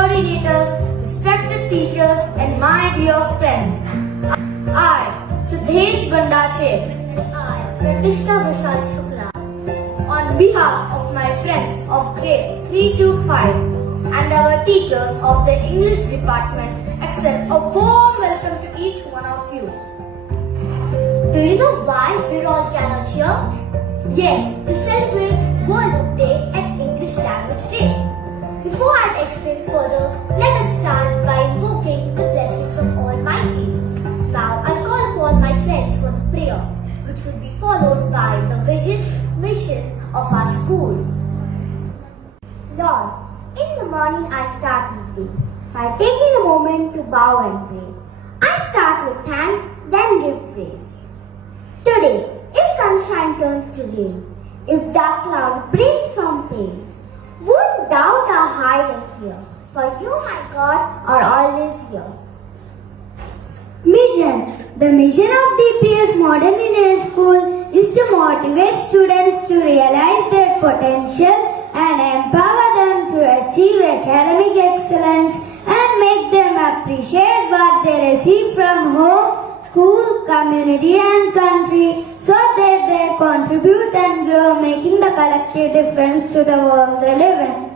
coordinators, respected teachers, and my dear friends. I, Siddhesh Bandache, and I, Pratishta Vishal Shukla, on behalf of my friends of grades 3 to 5 and our teachers of the English department, extend a warm welcome to each one of you. Do you know why we're all gathered here? Yes, to celebrate World Book Day and English Language Day. Before I explain further, let us start by invoking the blessings of Almighty. Now I'll call upon my friends for the prayer, which will be followed by the mission of our school. Lord, in the morning I start each day by taking a moment to bow and pray. I start with thanks, then give praise. Today, if sunshine turns to rain, if dark cloud brings some pain, won't doubt or hide in fear, for you, my God, are always here. Mission. The mission of DPS-Modern Indian School is to motivate students to realize their potential and empower them to achieve academic excellence and make them appreciate what they receive from home, school, community and country, so that they contribute and grow, making the collective difference to the world they live in.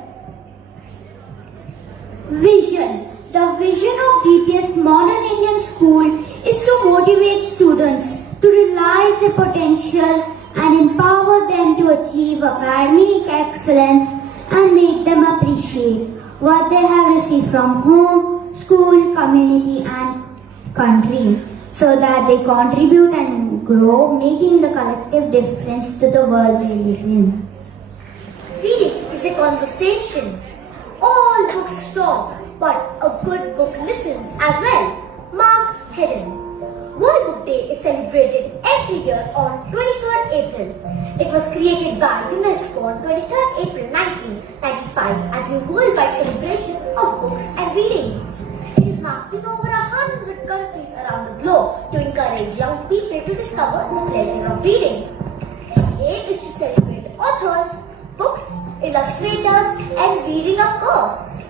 Vision. The vision of DPS-Modern Indian School is to motivate students to realize their potential and empower them to achieve academic excellence and make them appreciate what they have received from home, school, community and country, so that they contribute and grow, making the collective difference to the world they live in. Reading is a conversation. All books talk, but a good book listens as well. Mark Hidden. World Book Day is celebrated every year on 23rd April. It was created by UNESCO on 23rd April 1995 as a worldwide celebration of books and reading. It is marked in over 100 countries around the globe to encourage young people to discover the pleasure of reading. The aim is to celebrate authors, books, illustrators, and reading, of course.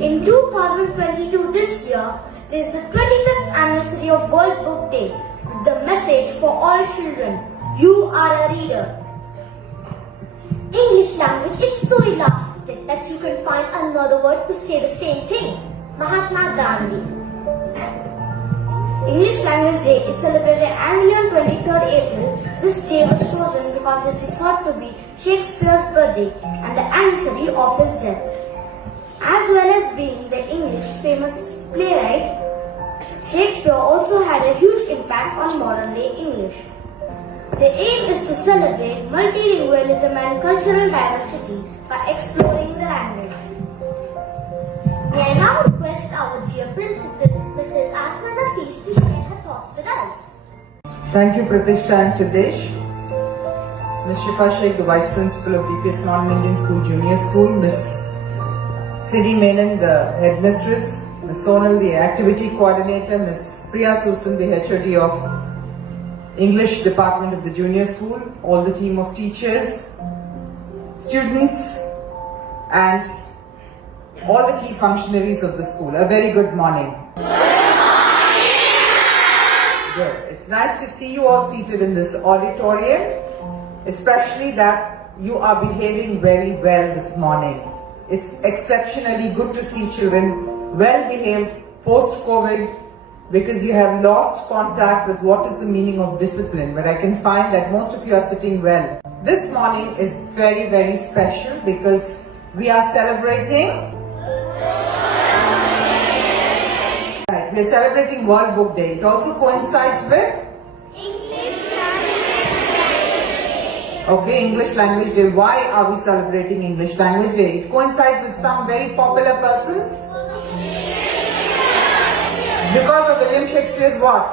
In 2022, this year, is the 25th anniversary of World Book Day with the message for all children: you are a reader. English language is so elastic that you can find another word to say the same thing. Mahatma Gandhi. English Language Day is celebrated annually on 23rd April. This day was chosen because it is thought to be Shakespeare's birthday and the anniversary of his death. As well as being the English famous playwright, Shakespeare also had a huge impact on modern day English. The aim is to celebrate multilingualism and cultural diversity by exploring the language. May I now request our dear Principal, Mrs. Asna Nafis, to share her thoughts with us. Thank you, Pratishta and Siddhesh. Ms. Shifa Sheikh, the Vice Principal of DPS-Modern Indian School Junior School, Ms. Siri Menon, the Headmistress, Ms. Sonal, the Activity Coordinator, Ms. Priya Susan, the HOD of English Department of the Junior School, all the team of teachers, students, and all the key functionaries of the school. A very good morning. Good morning. Good. It's nice to see you all seated in this auditorium, especially that you are behaving very well this morning. It's exceptionally good to see children well behaved post-COVID, because you have lost contact with what is the meaning of discipline, but I can find that most of you are sitting well. This morning is very, very special because we are celebrating we are celebrating World Book Day. It also coincides with English Language Day. Okay, English Language Day. Why are we celebrating English Language Day? It coincides with some very popular persons. Because of William Shakespeare's what?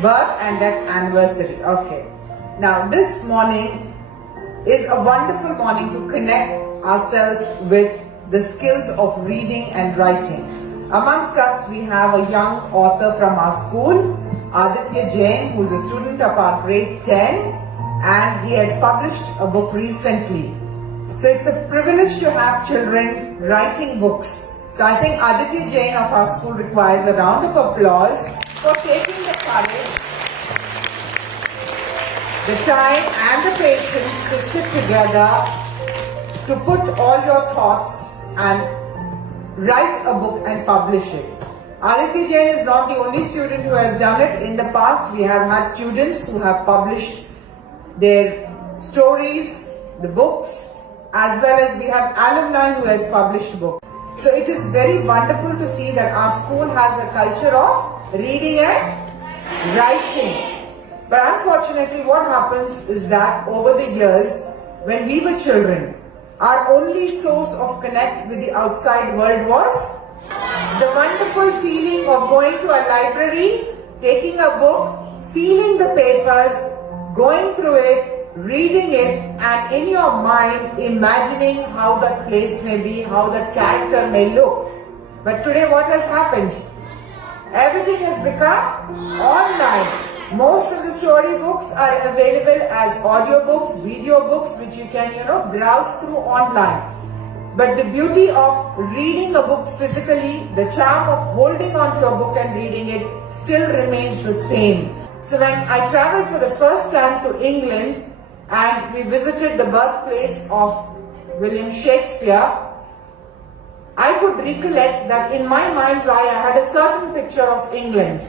Birth and death anniversary. Okay. Now this morning is a wonderful morning to connect ourselves with the skills of reading and writing. Amongst us we have a young author from our school, Aditya Jain, who is a student of our grade 10, and he has published a book recently. So it's a privilege to have children writing books. So I think Aditya Jain of our school requires a round of applause for taking the courage, the time and the patience to sit together, to put all your thoughts and write a book and publish it. Aditya Jain is not the only student who has done it. In the past, we have had students who have published their stories, the books, as well as we have alumni who has published books. So it is very wonderful to see that our school has a culture of reading and writing. But unfortunately, what happens is that over the years, when we were children, our only source of connect with the outside world was the wonderful feeling of going to a library, taking a book, feeling the papers, going through it, reading it, and in your mind imagining how that place may be, how that character may look. But today what has happened? Everything has become online. Most of the storybooks are available as audiobooks, video books, which you can, browse through online. But the beauty of reading a book physically, the charm of holding on to a book and reading it still remains the same. So when I traveled for the first time to England and we visited the birthplace of William Shakespeare, I could recollect that in my mind's eye I had a certain picture of England.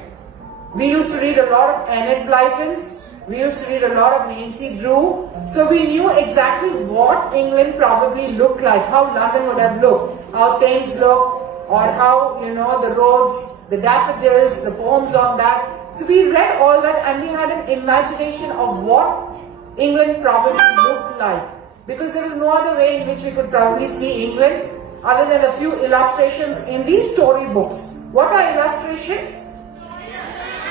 We used to read a lot of Enid Blyton's, we used to read a lot of Nancy Drew, so we knew exactly what England probably looked like, how London would have looked, how Thames looked, or how, the roads, the daffodils, the poems on that. So we read all that and we had an imagination of what England probably looked like, because there was no other way in which we could probably see England other than a few illustrations in these storybooks. What are illustrations?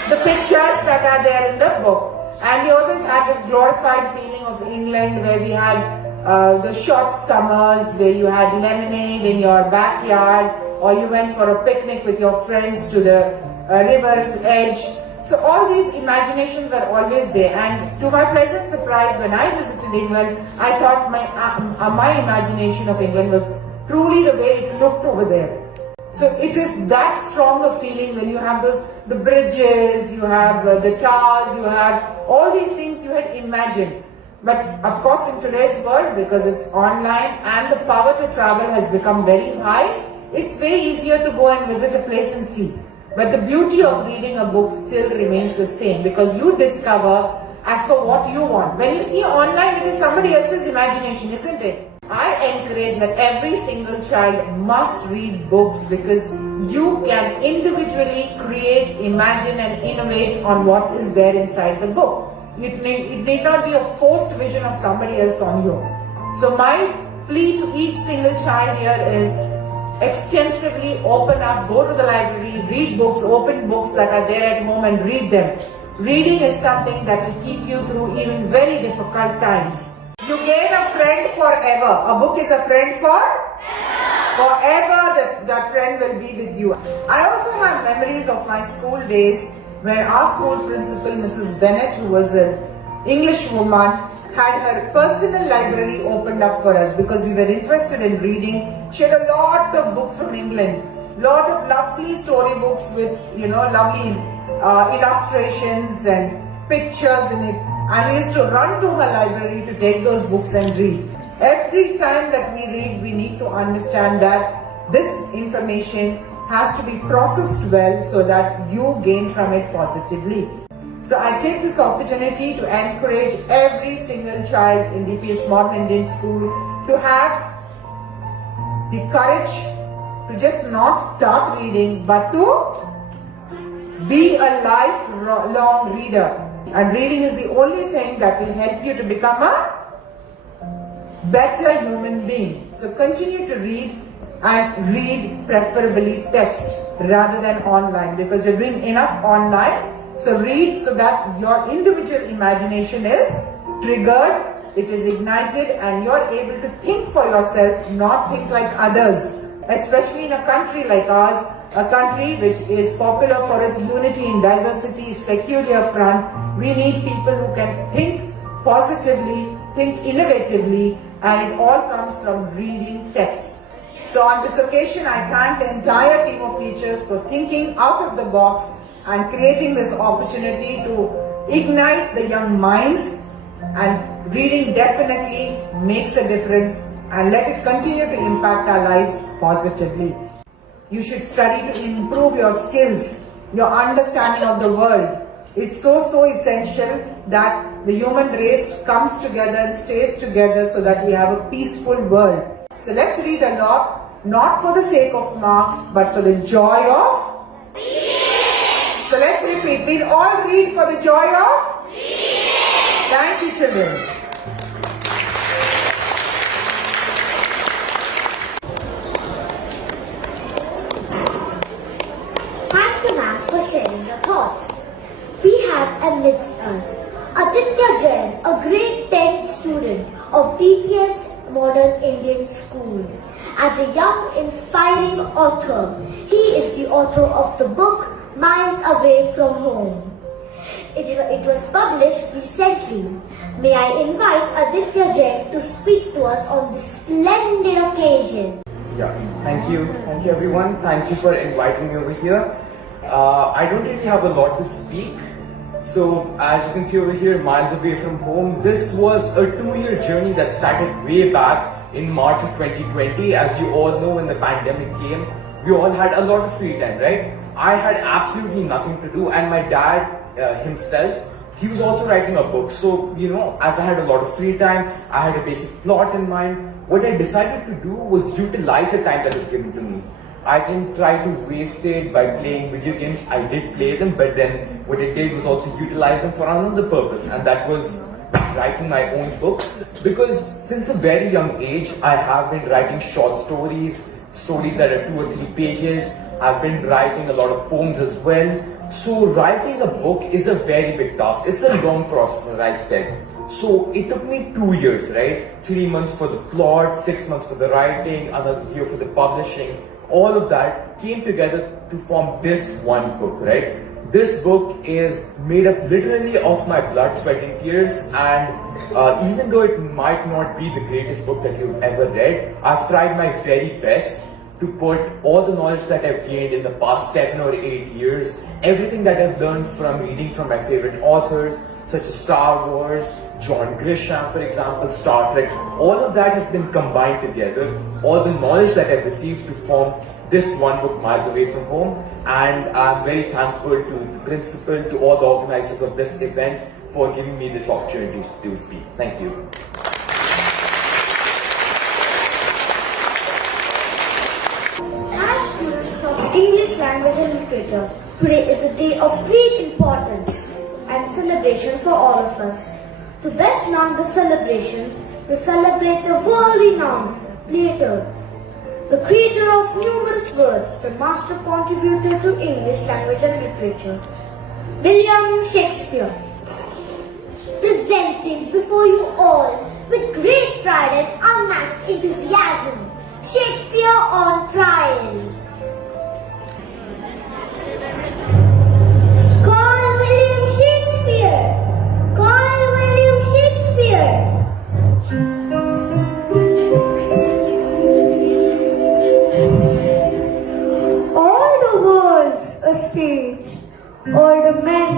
The pictures that are there in the book. And we always had this glorified feeling of England where we had the short summers, where you had lemonade in your backyard, or you went for a picnic with your friends to the river's edge. So all these imaginations were always there, and to my pleasant surprise, when I visited England, I thought my imagination of England was truly the way it looked over there. So it is that strong a feeling when you have the bridges, you have the towers, you have all these things you had imagined. But of course in today's world, because it's online and the power to travel has become very high, it's way easier to go and visit a place and see. But the beauty of reading a book still remains the same, because you discover as per what you want. When you see online, it is somebody else's imagination, isn't it? I encourage that every single child must read books, because you can individually create, imagine and innovate on what is there inside the book. It need not be a forced vision of somebody else on you. So my plea to each single child here is extensively open up, go to the library, read books, open books that are there at home and read them. Reading is something that will keep you through even very difficult times. You gain a friend forever. A book is a friend forever. That friend will be with you. I also have memories of my school days when our school principal, Mrs. Bennett, who was an English woman, had her personal library opened up for us because we were interested in reading. She had a lot of books from England, lot of lovely storybooks with, lovely illustrations and pictures in it. And we used to run to her library to take those books and read. Every time that we read, we need to understand that this information has to be processed well so that you gain from it positively. So I take this opportunity to encourage every single child in DPS-Modern Indian School to have the courage to just not start reading, but to be a lifelong reader. And reading is the only thing that will help you to become a better human being. So continue to read, and read preferably text rather than online, because you're doing enough online. So read so that your individual imagination is triggered, it is ignited, and you're able to think for yourself, not think like others. Especially in a country like ours, a country which is popular for its unity in diversity, its peculiar front. We need people who can think positively, think innovatively, and it all comes from reading texts. So on this occasion, I thank the entire team of teachers for thinking out of the box and creating this opportunity to ignite the young minds, and reading definitely makes a difference, and let it continue to impact our lives positively. You should study to improve your skills, your understanding of the world. It's so essential that the human race comes together and stays together so that we have a peaceful world. So let's read a lot, not for the sake of marks, but for the joy of reading. So let's repeat. We'll all read for the joy of reading. Thank you, children. Thank you, ma'am, for sharing your thoughts. We have amidst us Aditya Jain, a grade 10 student of DPS-Modern Indian School. As a young, inspiring author, he is the author of the book Miles Away from Home. It was published recently. May I invite Aditya Jain to speak to us on this splendid occasion. Yeah, thank you. Thank you, everyone. Thank you for inviting me over here. I don't really have a lot to speak. So, as you can see over here, Miles Away from Home, this was a 2-year journey that started way back in March of 2020. As you all know, when the pandemic came, we all had a lot of free time, right? I had absolutely nothing to do, and my dad himself, he was also writing a book. So, as I had a lot of free time, I had a basic plot in mind. What I decided to do was utilize the time that was given to me. I didn't try to waste it by playing video games. I did play them, but then what I did was also utilize them for another purpose, and that was writing my own book. Because since a very young age, I have been writing short stories that are 2 or 3 pages. I've been writing a lot of poems as well. So writing a book is a very big task. It's a long process, as I said. So it took me 2 years, right? 3 months for the plot, 6 months for the writing, another year for the publishing. All of that came together to form this one book, right? This book is made up literally of my blood, sweat and tears, and even though it might not be the greatest book that you've ever read, I've tried my very best to put all the knowledge that I've gained in the past 7 or 8 years, everything that I've learned from reading from my favorite authors, such as Star Wars, John Grisham, for example, Star Trek, all of that has been combined together, all the knowledge that I've received to form this one book, Miles Away from Home. And I'm very thankful to the principal, to all the organizers of this event for giving me this opportunity to speak. Thank you. As students of English language and literature, today is a day of great importance and celebration for all of us. To best mark the celebrations, we celebrate the world-renowned Plato, the creator of numerous words, the master contributor to English language and literature, William Shakespeare. Presenting before you all with great pride and unmatched enthusiasm, Shakespeare on Trial. Call William Shakespeare! Call William Shakespeare! All the world's a stage, all the men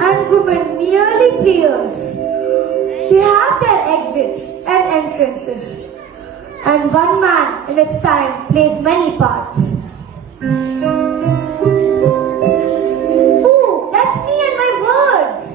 and women merely players. They have their exits and entrances, and one man in his time plays many parts. Ooh, that's me and my words!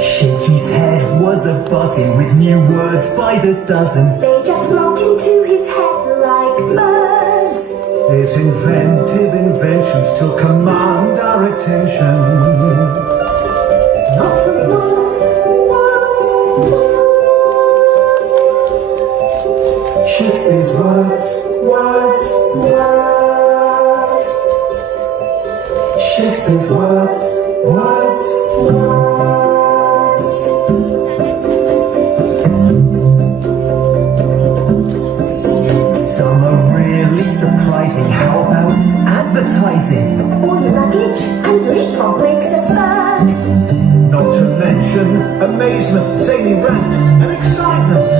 Shaky's head was a buzzing with new words by the dozen. They just long His inventive inventions still command our attention. Lots of words, words, words. Shakespeare's words, words, words. Shakespeare's words, words, words. Some are really surprising. How about advertising? Or luggage and late from breaks at third. Not to mention amazement, zany rant, and excitement.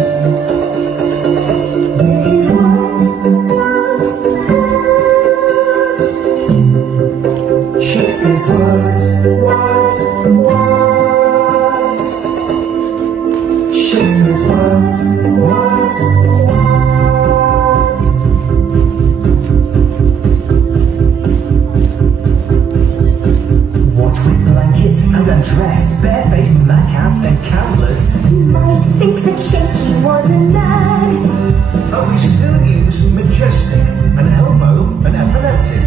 These words, words, words. Shakespeare's words, words, words. Shakespeare's words, words, words. Watch with blankets and undress, barefaced, madcap, and countless. You might think that Shaky was a nerd. But we still use majestic, an elbow, an epileptic.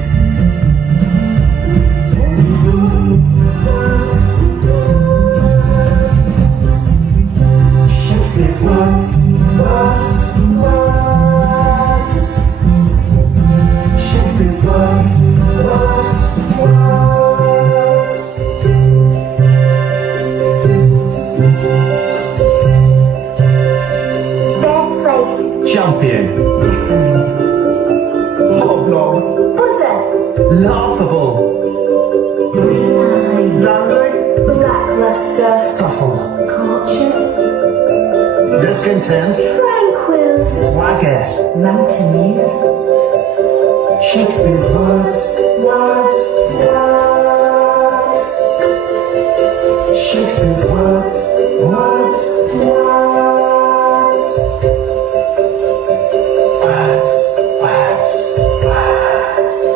These words, words, words. Shakespeare's words, words, words. Shakespeare's words, words, words. Their place. Champion. Hobnob. Buzzer. Laughable. Green-eyed. Lonely. Lackluster. Scuffle. Culture. Discontent. Tranquil. Swagger. Mountaineer. Shakespeare's words, words, words. Shakespeare's words, words, words. Words, words, words.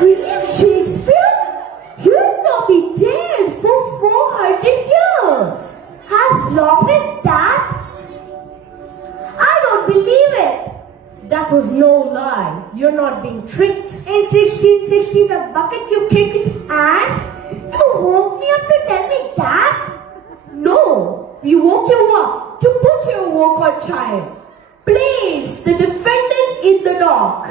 William Shakespeare? You've not been dead for 400 years. As long as that? I don't believe it. That was no lie. You're not being tricked. In 1660, the bucket you kicked and you woke me up to tell me that? No, we woke you up to put your work on trial. Place the defendant in the dock.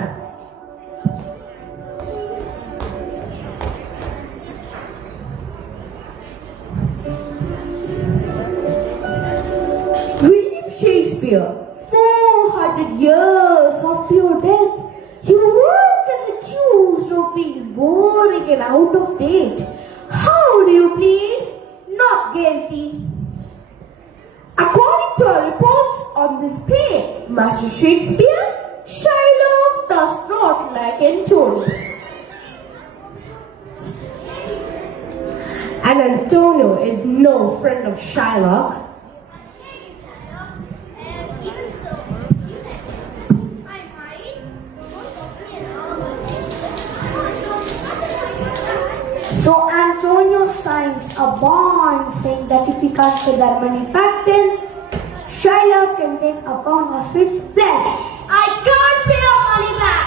William Shakespeare, 400 years after your death, your work is accused of being boring and out of date. How do you plead? Not guilty. According to our reports on this play, Master Shakespeare, Shylock does not like Antonio. And Antonio is no friend of Shylock. So Antonio signs a bond saying that if he can't pay that money back, then Shylock can take a pound of his flesh. I can't pay your money back.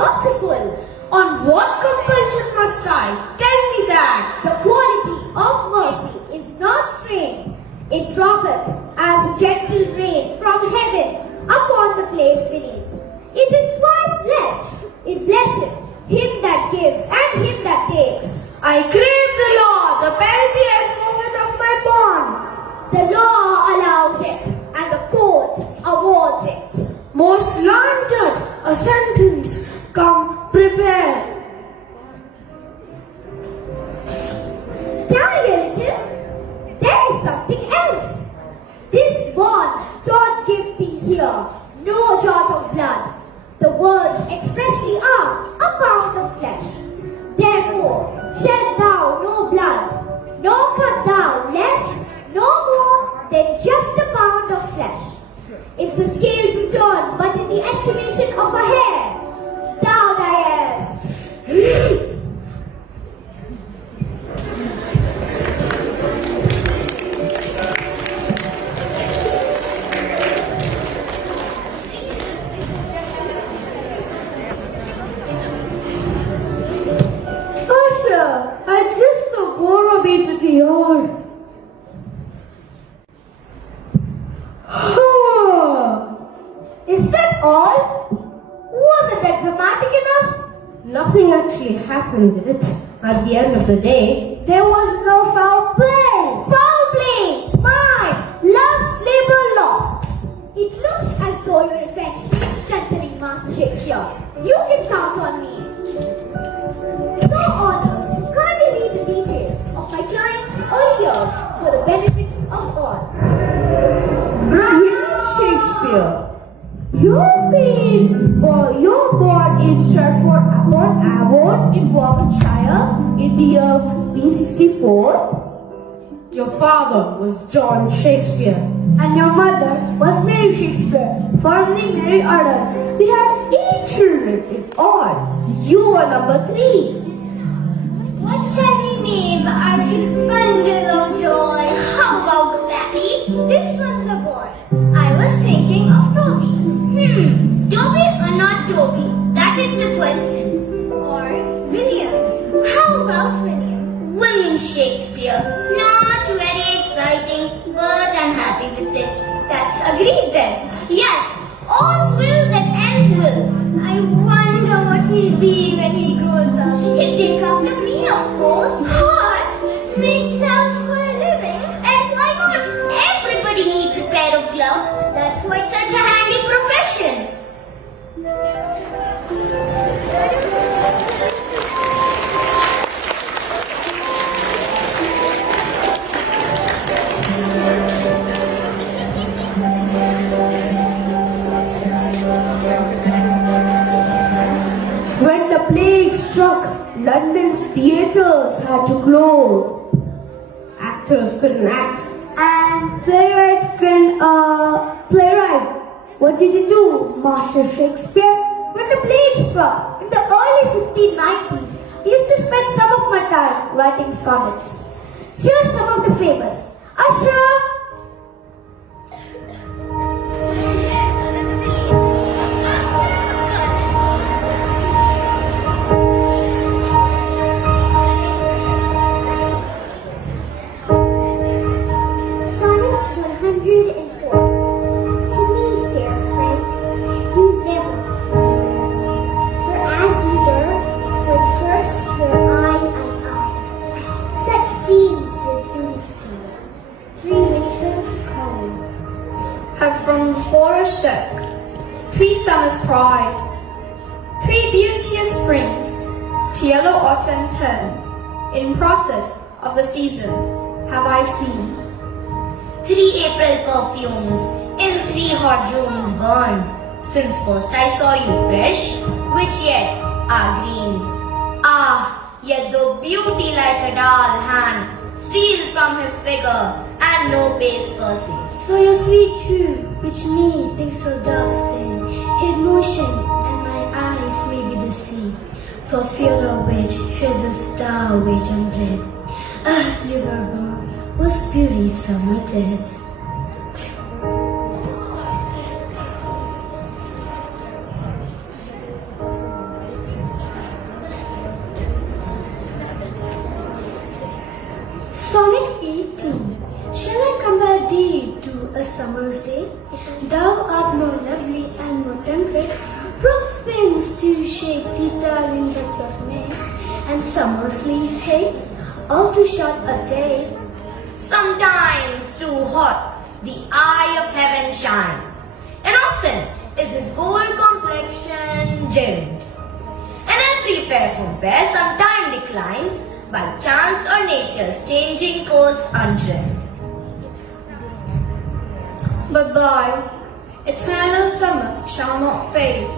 merciful. On what compulsion must I? Tell me that. The quality of mercy is not strained. It droppeth as the gentle rain from heaven upon the place beneath. It is twice blessed. It blesseth him that gives and him that takes. I crave the law, the penalty and forfeit of my bond. The law allows it, and the court awards it. Most learned judge, a sentence, come prepare. Tarry a little. There is something else. This bond doth give thee here no jot of blood. The words expressly are a pound of flesh. Therefore, shed thou no blood, nor cut thou less, no more than just a pound of flesh. If the scales return but in the estimation of a hair, thou diest. Oh, sir, I just the bore away to the yard. Is that all? Wasn't that dramatic enough? Nothing actually happened, did it? At the end of the day, There was no foul play. Foul play! Mine! Love's labor lost. It looks as though your effects need strengthening, Master Shakespeare. You can count on me. Your honors, kindly read the details of my client's early years for the benefit of all. William Shakespeare. You're born in Stratford upon Avon in Warwickshire in the year 1564. Your father was John Shakespeare and your mother was Mary Shakespeare, formerly Mary Udder. They had 8 children in all. You were number 3. What shall we name our bundle of joy? How about Clappy? This one's a boy. I was thinking of Toby. Toby or not Toby? That is the question. Or William. How about William? William Shakespeare. Not very exciting, but I'm happy with it. That's agreed then. Yes, all's will that ends will. I wonder what he'll be when he grows up. He'll take after me, of course. What? Make gloves for a living? And why not? Everybody needs a pair of gloves. That's why it's such a handy profession. When the plague struck, London's theatres had to close. Actors couldn't act. And playwrights can playwright. What did he do, Master Shakespeare? When the plague struck in the early 1590s, I used to spend some of my time writing sonnets. Here's some of the famous. Usher! Sonnet 104. To me, fair friend, you never regret. For as you were, when first your eye and eye, such seems your beauty. 3 winters cold. Have from the forest shook, 3 summers cried, 3 beauteous springs to yellow autumn turn. In process of the seasons have I seen 3 April perfumes in 3 hot Junes burn. Since first I saw you fresh, which yet are green. Ah, yet though beauty like a dull hand steals from his figure and no pace perceives. So you're sweet too, which me thinks so dark then, hid motion, and my eyes may be deceived. For fear of which hid the star which unbred. Ah, you were born, was beauty summer dead. Sonnet 18. Shall I compare thee to a summer's day? Thou art more lovely and more temperate, brook fins to shake the darling buds of May, and summer's leaves, hey, all too short a day. Sometimes too hot, the eye of heaven shines, and often is his gold complexion dimmed. And every fair from fair sometime declines, by chance or nature's changing course untrimmed. But thy eternal summer shall not fade,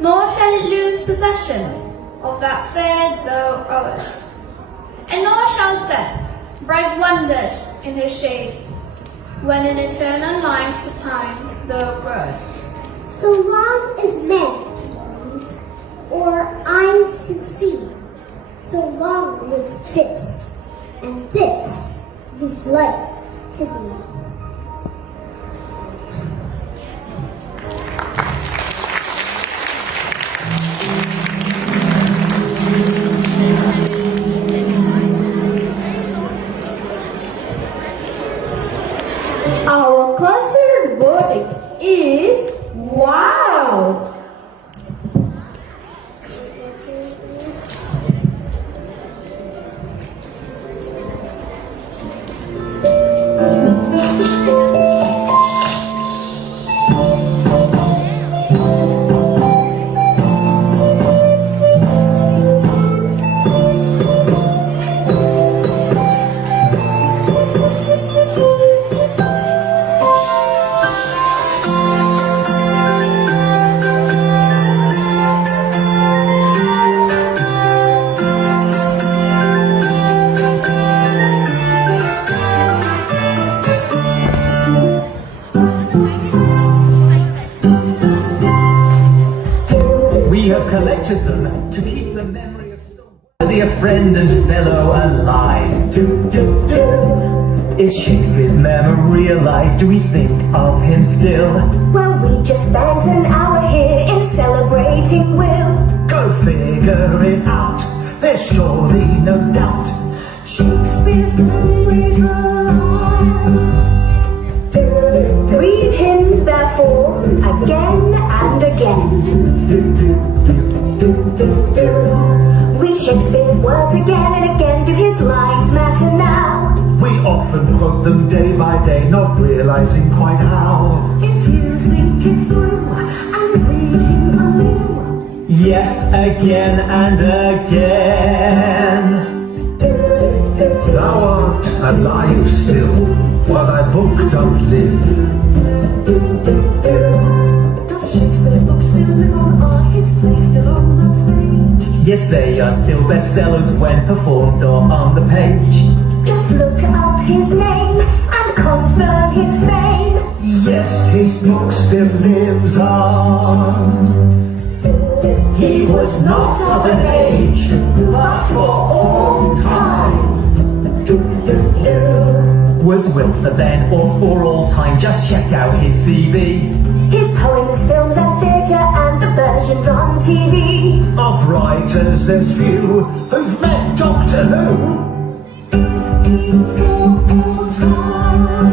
nor shall it lose possession of that fair thou owest, and nor shall death bright wonders in his shade, when in eternal lines to time thou growest. So long as men can breathe, or eyes can see, so long lives this, and this gives life to thee. Our considered verdict is wow! We have collected them to keep the memory of so worthy a friend and fellow alive. Is Shakespeare's memory alive? Do we think of him still? Well, we just spent an hour here in celebrating Will. Go figure it out. There's surely no doubt Shakespeare's memory is alive. Read him, therefore, again and again. Read Shakespeare's words again and again. Do his lines matter now? We often quote them day by day, not realizing quite how. If you think it through and read him anew. Yes, again and again. Thou art alive still, while thy book doth live. Does Shakespeare's book still live on? Are his plays still on the stage? Yes, they are still bestsellers when performed or on the page. Just look up his name and confirm his fame. Yes, his book still lives on. He was not of an age, but for all time. Was Wilford then or for all time? Just check out his CV. His poems, films and theatre and the versions on TV. Of writers there's few who've met Doctor Who. Is he for all time?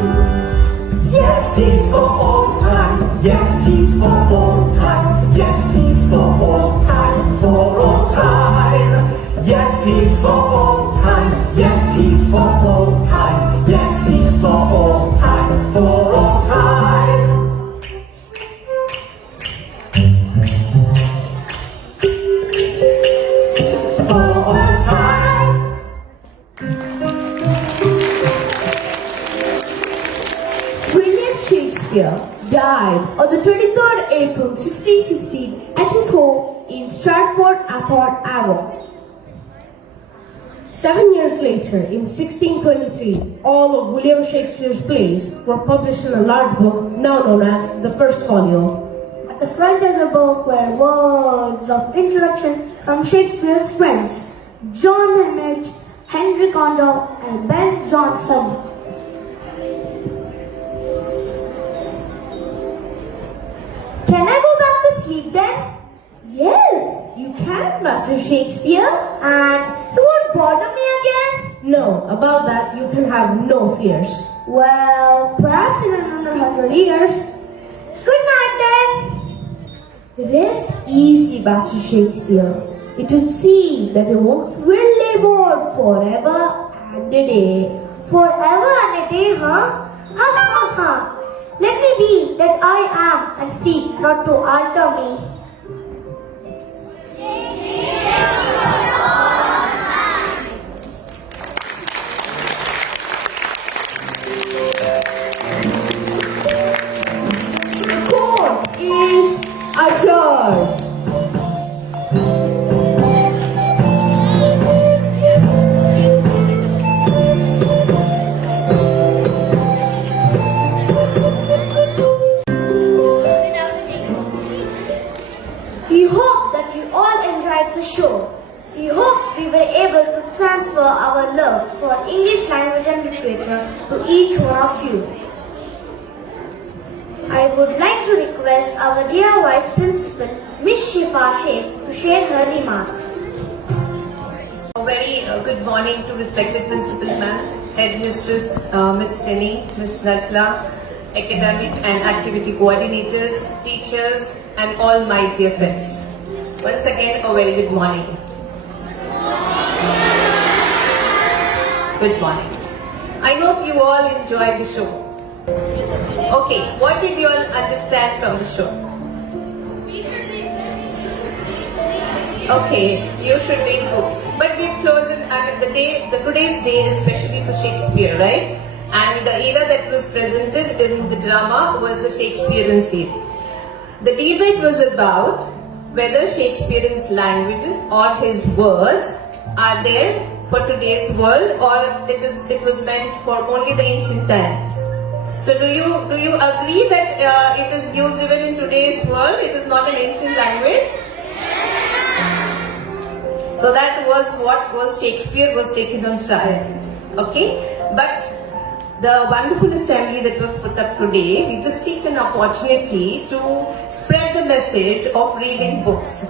Yes, he's for all time. Yes, he's for all time. Yes, he's for all time. For all time. Yes, he's for all time. Yes, he's for all time. Yes, he's for all time. For all time. For all time. William Shakespeare died on the 23rd April 1616 at his home in Stratford-upon-Avon. 7 years later, in 1623, all of William Shakespeare's plays were published in a large book now known as the First Folio. At the front of the book were words of introduction from Shakespeare's friends, John Hammett, Henry Condell, and Ben Jonson. Can I go back to sleep then? Yes, you can, Master Shakespeare. And you won't bother me again? No, about that you can have no fears. Well, perhaps in another 100 years. Good night then. Rest easy, Master Shakespeare. It would seem that your works will live on forever and a day. Forever and a day, huh? Ha ha ha. Let me be that I am and seek not to alter me. Court is adjourned. We hope that you all enjoyed the show. We hope we were able to transfer our love for English language and literature to each one of you. I would like to request our dear Vice Principal, Miss Shifa Sheikh, to share her remarks. A very good morning to respected Principal Ma'am, Headmistress Miss Sini, Miss Najla, academic and activity coordinators, teachers and all my dear friends. Once again, a very good morning. Good morning. I hope you all enjoyed the show. Okay, what did you all understand from the show? Okay, you should read books. But we've chosen, today's day is especially for Shakespeare, right? And the era that was presented in the drama was the Shakespearean scene. The debate was about whether Shakespearean's language or his words are there for today's world, or it was meant for only the ancient times. So do you agree that it is used even in today's world? It is not an ancient language? So that was what was Shakespeare was taken on trial. Okay? But the wonderful assembly that was put up today, we just seek an opportunity to spread the message of reading books.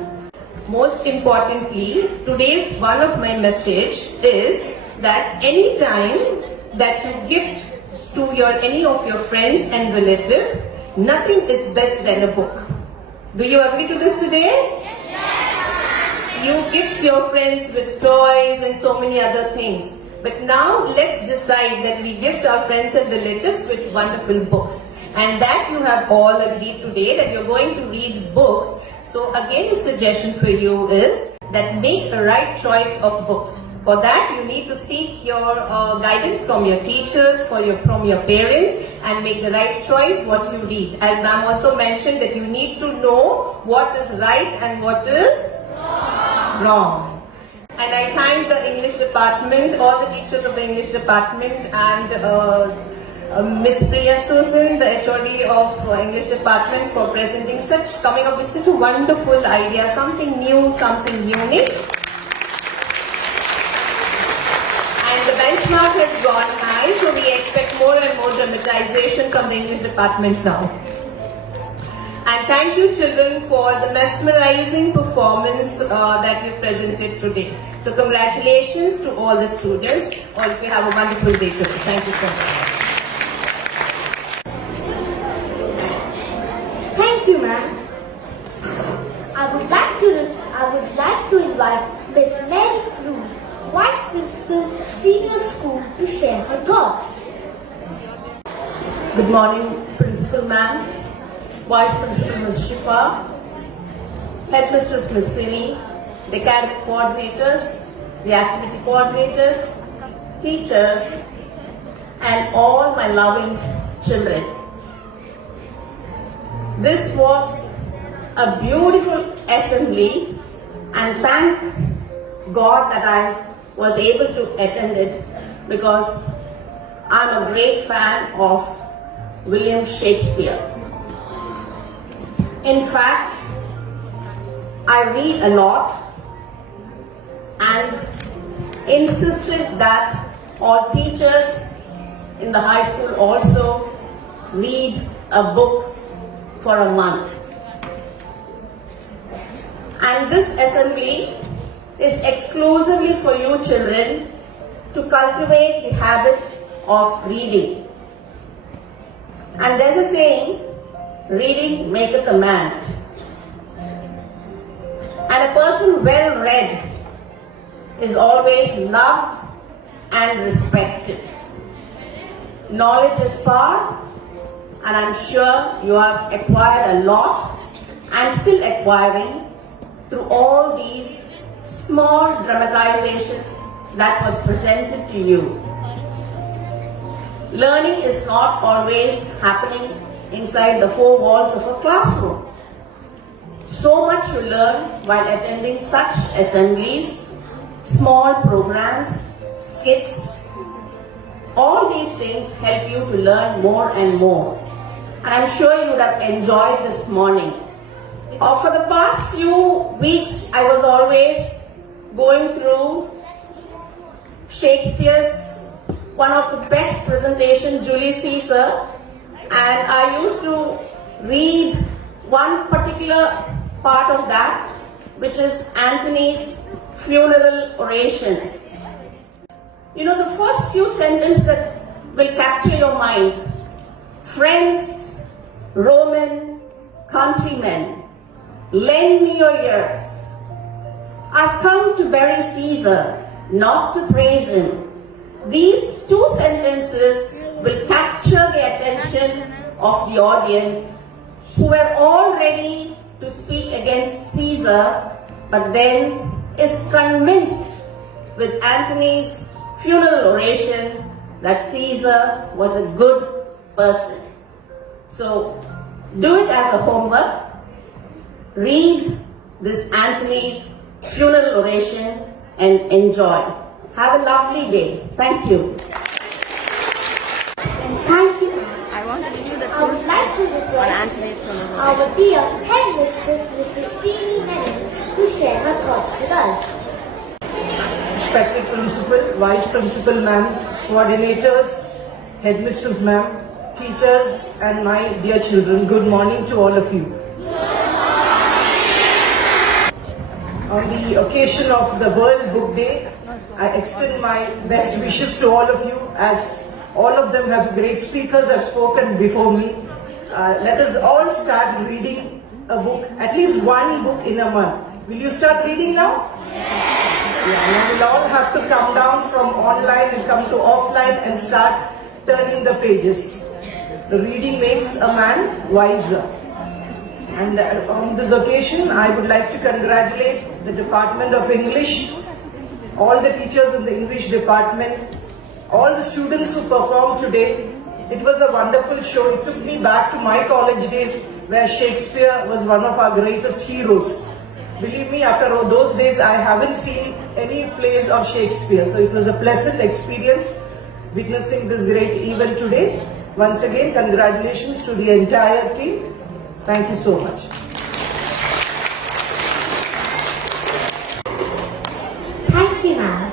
Most importantly, today's one of my message is that any time that you gift to any of your friends and relatives, nothing is best than a book. Do you agree to this today? Yes. You gift your friends with toys and so many other things. But now let's decide that we gift our friends and relatives with wonderful books. And that you have all agreed today that you're going to read books. So again, the suggestion for you is that make a right choice of books. For that, you need to seek your guidance from your teachers, from your parents, and make the right choice what you read. As ma'am also mentioned that you need to know what is right and what is wrong. And I thank the English department, all the teachers of the English department, and Miss Priya Susan, the HOD of English department, for coming up with such a wonderful idea, something new, something unique. And the benchmark has gone high, so we expect more and more dramatization from the English department now. And thank you children for the mesmerizing performance that you presented today. So congratulations to all the students. All of you have a wonderful day today. Thank you so much. Thank you, ma'am. I would like to invite Miss Mary Cruz, Vice Principal, Senior School, to share her thoughts. Good morning, Principal Ma'am, Vice Principal Ms. Shifa, Headmistress Ms. Sini, the academic coordinators, the activity coordinators, teachers, and all my loving children. This was a beautiful assembly, and thank God that I was able to attend it, because I'm a great fan of William Shakespeare. In fact, I read a lot and insisted that all teachers in the high school also read a book for a month. And this assembly is exclusively for you children, to cultivate the habit of reading. And there's a saying, reading maketh a man. And a person well read is always loved and respected. Knowledge is power, and I'm sure you have acquired a lot and still acquiring through all these small dramatization that was presented to you. Learning is not always happening inside the four walls of a classroom. So much you learn while attending such assemblies, small programs, skits. All these things help you to learn more and more. And I'm sure you would have enjoyed this morning. For the past few weeks, I was always going through Shakespeare's one of the best presentations, Julius Caesar, and I used to read one particular part of that, which is Antony's funeral oration. You know, the first few sentences that will capture your mind: friends, Roman, countrymen, lend me your ears. I've come to bury Caesar, not to praise him. These two sentences will capture the attention of the audience, who were all ready to speak against Caesar, but then is convinced with Antony's funeral oration that Caesar was a good person. So do it as a homework. Read this Antony's funeral oration and enjoy. Have a lovely day. Thank you. Thank you. I want to do the I would like to request our dear headmistress, Mrs. C.D. Menon, to share her thoughts with us. Respected Principal, Vice Principal Ma'ams, Coordinators, Headmistress Ma'am, teachers and my dear children, good morning to all of you. On the occasion of the World Book Day, I extend my best wishes to all of you, as all of them have great speakers have spoken before me. Let us all start reading a book, at least one book in a month. Will you start reading now? Yeah, now we'll all have to come down from online and come to offline and start turning the pages. The reading makes a man wiser. And on this occasion, I would like to congratulate the Department of English, all the teachers in the English department, all the students who performed today. It was a wonderful show. It took me back to my college days, where Shakespeare was one of our greatest heroes. Believe me, after all those days, I haven't seen any plays of Shakespeare. So it was a pleasant experience witnessing this great event today. Once again, congratulations to the entire team. Thank you so much. Thank you, ma'am.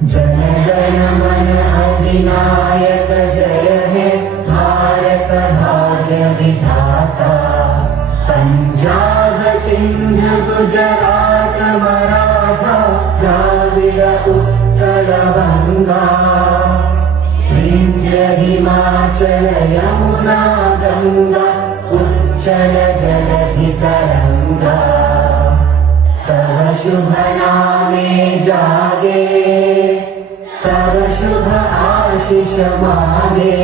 जनगण मन अधिनायक जय हे भारत भाग्य विधाता पंजाब सिंध गुजरात मराठा द्राविड उत्कल बंगा विंध्य हिमाचल यमुना गंगा उच्चल जलधि तरंगा तव शुभ नामे जागे तव शुभ आशीष मागे